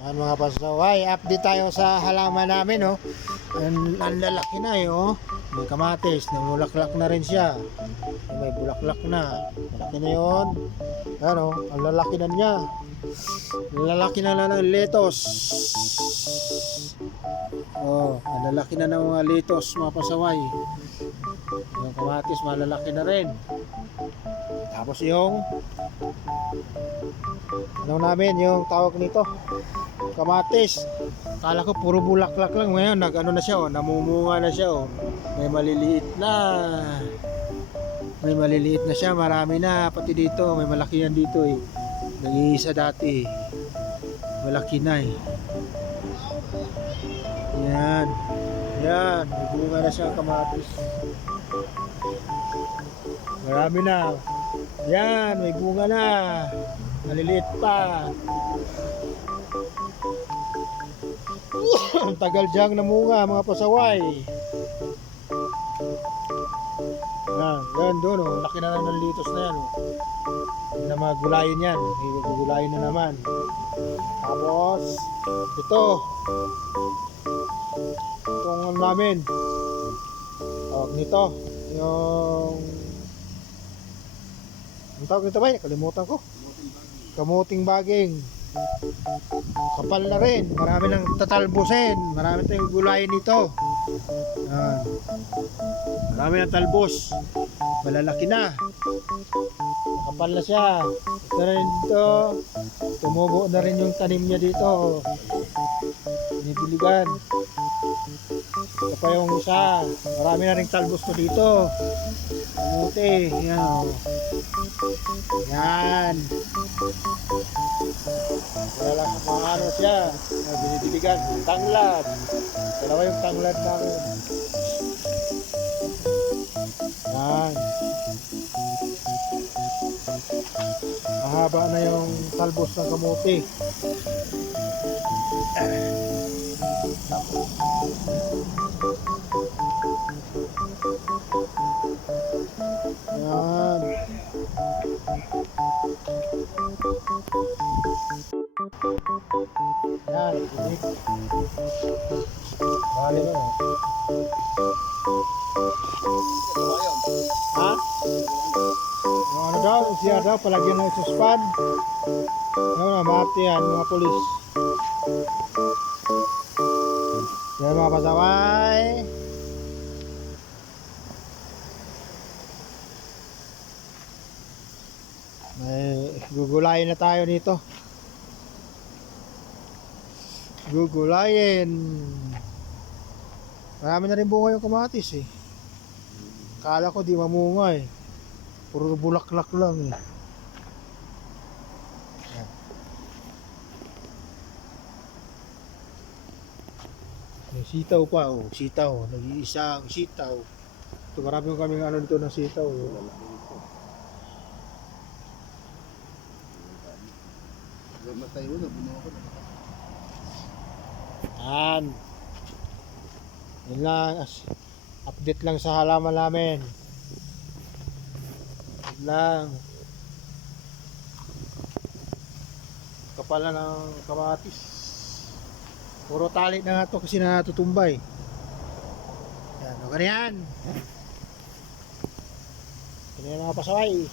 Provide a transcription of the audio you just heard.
Yan mga pasaway, update tayo sa halaman namin, oh. Ang, ang lalaki na eh, oh. May kamatis, namulaklak na rin siya. May bulaklak na. Malaki na yun. Ano, ang lalaki na niya. Lalaki na na ng letos. Oh, lalaki na ng mga letos, mga pasaway. Yung kamatis, malalaki na rin. Tapos yung ano namin, yung tawag nito, kamatis. Kala ko puro bulaklak lang. Ngayon, nag ano na siya, oh, namumunga na siya. Oh. May maliliit na. May maliliit na siya, marami na. Pati dito, may malaki yan dito eh. Nag-iisa dati. Malaki na eh. Yan. Yan, may bunga na siya kamatis. Marami na. Yan, may bunga na. Maliliit pa. Ang tagal diyang namunga mga pasaway. Yan, yan doon oh. Laki na ng litos na yan oh. Na mga gulayin yan. May gulayin na naman. Tapos, ito. Itong ano namin. Tawag nito. Yung... Ang tawag nito ba? Kalimutan ko. Kamuting baging. Kapal na rin. Marami nang tatalbusin. Marami tayong gulayin nito. Yan. Marami ng talbos. Malalaki na. Makapal na siya. Ito rin dito. Tumubo na rin yung tanim niya dito. Binibiligan. Ito pa yung isa. Marami na rin talbos ko dito. Kamuti. Yan. o. Yan. Wala lang mga ano siya. na Binibiligan. Tanglad. Dalawa yung tanglad namin. Yan. Mahaba na yung talbos ng kamuti. Yan. Yan, inig. Bali mo. Ha? Yung ano daw, siya daw, palagyan ng suspan. Ano na, yan, mga polis. Yan mga pasaway. May gugulayin na tayo dito. Gugulayin. Marami na rin bunga yung kamatis eh. Kala ko di mamunga eh. Puro bulaklak lang eh. Yan. May sitaw pa oh, sitaw, nag-iisa ang sitaw. Ito marami kami ano dito ng sitaw. Oh. Matay mo na, bunuha ko na. Yan. Yun lang. Update lang sa halaman namin. Lang. Kapal na ng kamatis. Puro tali na nga to kasi natutumbay. Yan. Okay na yan. Yan na pasaway.